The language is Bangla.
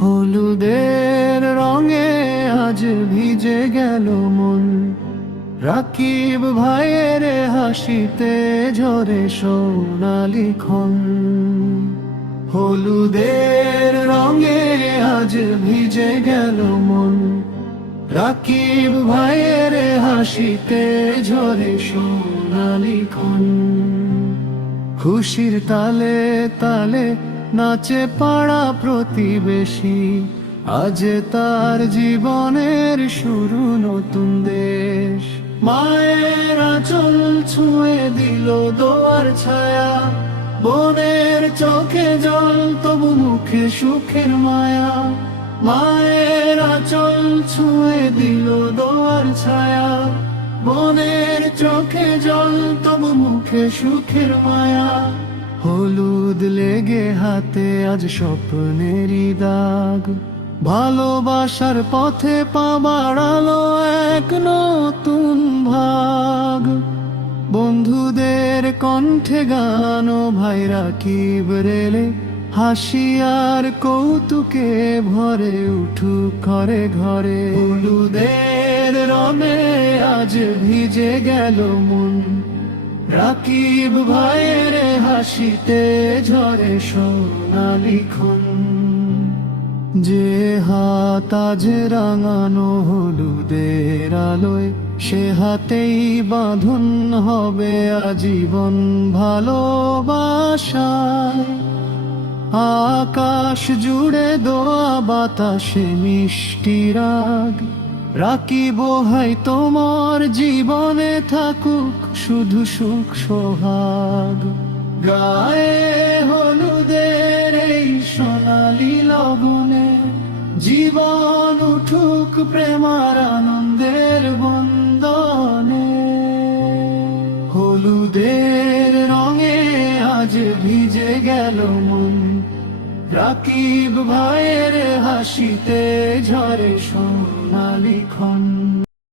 হলুদের রঙে আজ ভিজে গেল মন, রাকিব ভাইয়ের হাসিতে ঝরে সোনালি ক্ষণ। হলুদের রঙে আজ ভিজে গেল মন, রাকিব ভাইয়ের হাসিতে ঝরে সোনালি ক্ষণ। খুশির তালে তালে নাচে পাড়া প্রতিবেশী, আজ তার জীবনের শুরু নতুন দেশ। মায়ের আঁচল ছুঁয়ে দিল দোয়ার ছায়া, বোনের চোখে জল তবু মুখে সুখের মায়া। মায়ের আঁচল ছুঁয়ে দিল দোয়ার ছায়া, বোনের চোখে জল তবু মুখে সুখের মায়া। হলুদ লেগে হাতে আজ স্বপ্নেরই দাগ, ভালোবাসার পথে পা বাড়ালো এক নতুন ভাগ। বন্ধুদের কণ্ঠে গান ও ভাই রাকিব রেলে, হাসি আর কৌতুকে ভরে উঠুক ঘরে ঘরে। হলুদের রঙে আজ ভিজে গেল মন, রাকিব ভাইয়ের হাসিতে ঝরে সোনালি ক্ষণ। যে হাত আজ রাঙানো হলুদের আলোয়, সে হাতেই বাঁধন হবে আজীবন ভালোবাসায়। আকাশ জুড়ে দোয়া বাতাসে মিষ্টি রাগ, রাকিব ভাই তোমার জীবনে থাকুক শুধু সুখ সোহাগ। গায়ে হলুদের এই সোনালি লগনে, জীবন উঠুক প্রেমার আনন্দের বন্দনে। হলুদের রঙে আজ ভিজে গেল মন, রাকিব ভাইয়ের হাসিতে ঝরে সোনালি ক্ষণ।